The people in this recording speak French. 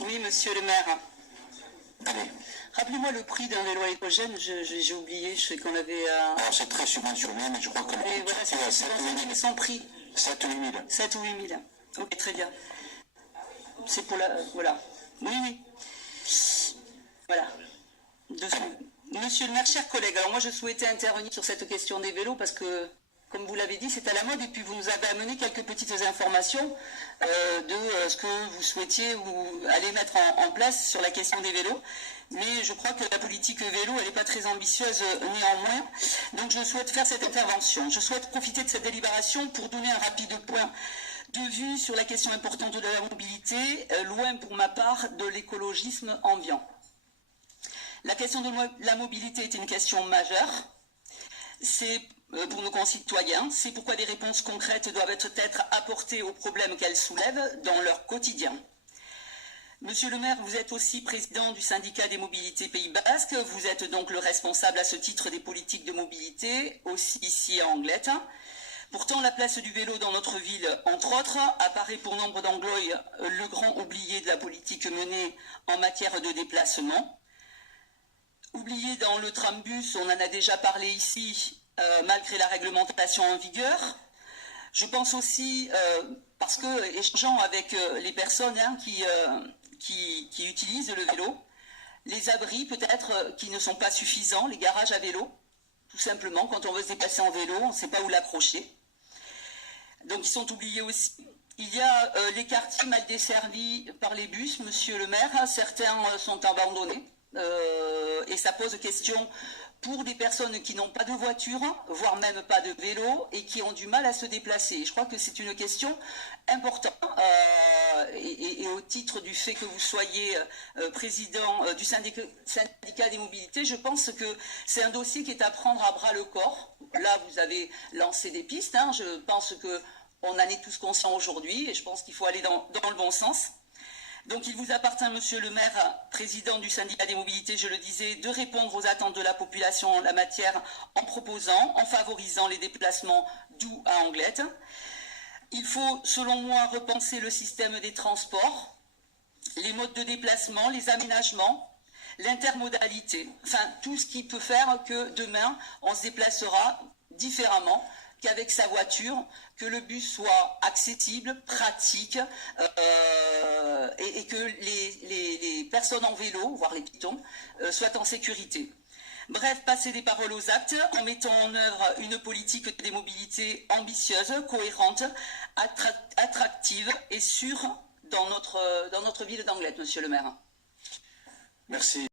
Oui, monsieur le maire. Allez. Rappelez-moi le prix d'un vélo électrogène, j'ai oublié, je sais qu'on avait... Alors c'est très subventionné, mais je crois que le et voilà, c'est subventionné, son prix. 7 ou 8 000. 7 ou 8 000. Ok, très bien. C'est pour la... Voilà. Oui, oui. Voilà. Monsieur le maire, chers collègues, alors moi je souhaitais intervenir sur cette question des vélos parce que, comme vous l'avez dit, c'est à la mode et puis vous nous avez amené quelques petites informations de ce que vous souhaitiez ou aller mettre en place sur la question des vélos. Mais je crois que la politique vélo, elle n'est pas très ambitieuse néanmoins. Donc je souhaite faire cette intervention. Je souhaite profiter de cette délibération pour donner un rapide point de vue sur la question importante de la mobilité, loin pour ma part de l'écologisme ambiant. La question de la mobilité est une question majeure. C'est pour nos concitoyens. C'est pourquoi des réponses concrètes doivent être apportées aux problèmes qu'elles soulèvent dans leur quotidien. Monsieur le maire, vous êtes aussi président du syndicat des mobilités Pays Basque. Vous êtes donc le responsable à ce titre des politiques de mobilité, aussi ici à Anglet. Pourtant, la place du vélo dans notre ville, entre autres, apparaît pour nombre d'Anglois le grand oublié de la politique menée en matière de déplacement. Oublié dans le trambus, on en a déjà parlé ici, malgré la réglementation en vigueur. Je pense aussi, parce que, échangeant avec les personnes qui utilisent le vélo, les abris peut-être qui ne sont pas suffisants, les garages à vélo, tout simplement, quand on veut se déplacer en vélo, on ne sait pas où l'accrocher. Donc ils sont oubliés aussi. Il y a les quartiers mal desservis par les bus, monsieur le maire, certains sont abandonnés. Et ça pose question pour des personnes qui n'ont pas de voiture, voire même pas de vélo, et qui ont du mal à se déplacer. Je crois que c'est une question importante, et au titre du fait que vous soyez président du syndicat des mobilités, je pense que c'est un dossier qui est à prendre à bras le corps. Là, vous avez lancé des pistes, hein. Je pense qu'on en est tous conscients aujourd'hui, et je pense qu'il faut aller dans le bon sens. Donc il vous appartient, monsieur le maire, président du syndicat des mobilités, je le disais, de répondre aux attentes de la population en la matière en proposant, en favorisant les déplacements d'Oux à Anglet. Il faut, selon moi, repenser le système des transports, les modes de déplacement, les aménagements, l'intermodalité, enfin tout ce qui peut faire que demain, on se déplacera différemment qu'avec sa voiture, que le bus soit accessible, pratique, et que les personnes en vélo, voire les piétons, soient en sécurité. Bref, passer des paroles aux actes en mettant en œuvre une politique des mobilités ambitieuse, cohérente, attractive et sûre dans notre ville d'Anglet, monsieur le maire. Merci.